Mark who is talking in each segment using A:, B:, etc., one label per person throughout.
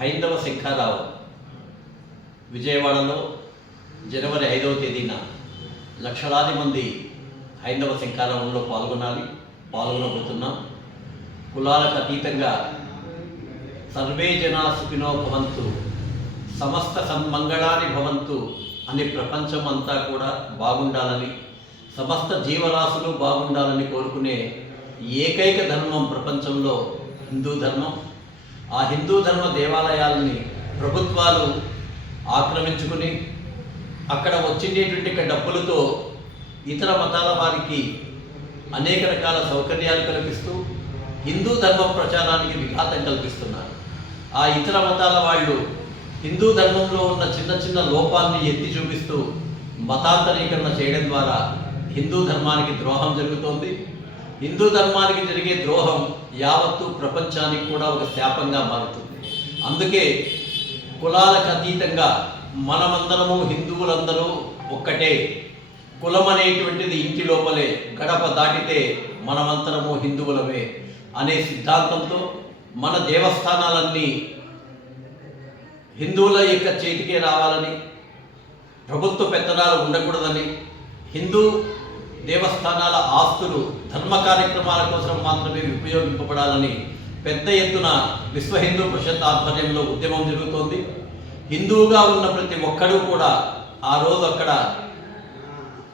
A: హైందవ శంఖారావు విజయవాడలో జనవరి ఐదవ తేదీన లక్షలాది మంది హైందవ శంఖారావంలో పాల్గొనాలి పాల్గొనబోతున్నాం. కులాలకు అతీతంగా సర్వే జనా సుఖినో భవంతు సమస్త సన్మంగళాని భవంతు అని ప్రపంచం అంతా కూడా బాగుండాలని సమస్త జీవరాశులు బాగుండాలని కోరుకునే ఏకైక ధర్మం ప్రపంచంలో హిందూ ధర్మం. ఆ హిందూ ధర్మ దేవాలయాలని ప్రభుత్వాలు ఆక్రమించుకుని అక్కడ వచ్చిండేటువంటి డబ్బులతో ఇతర మతాల వారికి అనేక రకాల సౌకర్యాలు కల్పిస్తూ హిందూ ధర్మం ప్రచారానికి విఘాతం కల్పిస్తున్నారు. ఆ ఇతర మతాల వాళ్ళు హిందూ ధర్మంలో ఉన్న చిన్న చిన్న లోపాలని ఎత్తి చూపిస్తూ మతాంతరీకరణ చేయడం ద్వారా హిందూ ధర్మానికి ద్రోహం జరుగుతోంది. హిందూ ధర్మానికి జరిగే ద్రోహం యావత్తు ప్రపంచానికి కూడా ఒక శాపంగా మారుతుంది. అందుకే కులాలకు అతీతంగా మనమందరము హిందువులందరూ ఒక్కటే. కులం అనేటువంటిది ఇంటి లోపలే గడప దాటితే మనమంతరము హిందువులమే అనే సిద్ధాంతంతో మన దేవస్థానాలన్నీ హిందువుల యొక్క చేతికే రావాలని ప్రభుత్వ పెత్తనాలు ఉండకూడదని హిందూ దేవస్థానాల ఆస్తులు ధర్మ కార్యక్రమాల కోసం మాత్రమే ఉపయోగింపబడాలని పెద్ద ఎత్తున విశ్వ హిందూ పరిషత్ ఆధ్వర్యంలో ఉద్యమం జరుగుతోంది. హిందువుగా ఉన్న ప్రతి ఒక్కడూ కూడా ఆ రోజు అక్కడ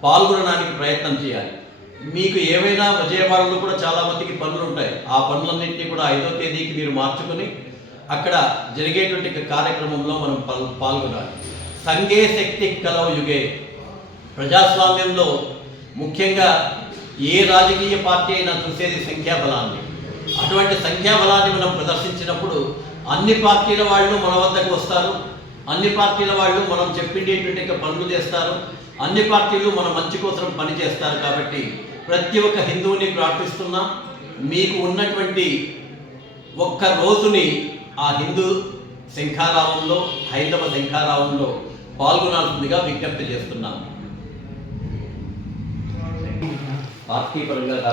A: పాల్గొనడానికి ప్రయత్నం చేయాలి. మీకు ఏవైనా విజయవాడలో కూడా చాలా మందికి పనులు ఉంటాయి ఆ పనులన్నింటినీ కూడా ఐదో తేదీకి మీరు మార్చుకొని అక్కడ జరిగేటువంటి కార్యక్రమంలో మనం పాల్ పాల్గొనాలి. సంఘే శక్తి కలవ యుగే. ప్రజాస్వామ్యంలో ముఖ్యంగా ఏ రాజకీయ పార్టీ అయినా చూసేది సంఖ్యాబలాన్ని. అటువంటి సంఖ్యాబలాన్ని మనం ప్రదర్శించినప్పుడు అన్ని పార్టీల వాళ్ళు మన వద్దకు వస్తారు. అన్ని పార్టీల వాళ్ళు మనం చెప్పిండేటువంటి పనులు చేస్తారు. అన్ని పార్టీలు మన మంచి కోసం పని చేస్తారు కాబట్టి ప్రతి ఒక్క హిందువుని ప్రార్థిస్తున్నాం మీకు ఉన్నటువంటి ఒక్క రోజుని ఆ హిందూ శంఖారావంలో హైందవ శంఖారావంలో పాల్గొనాల్సిందిగా విజ్ఞప్తి చేస్తున్నాం आपकी परिणत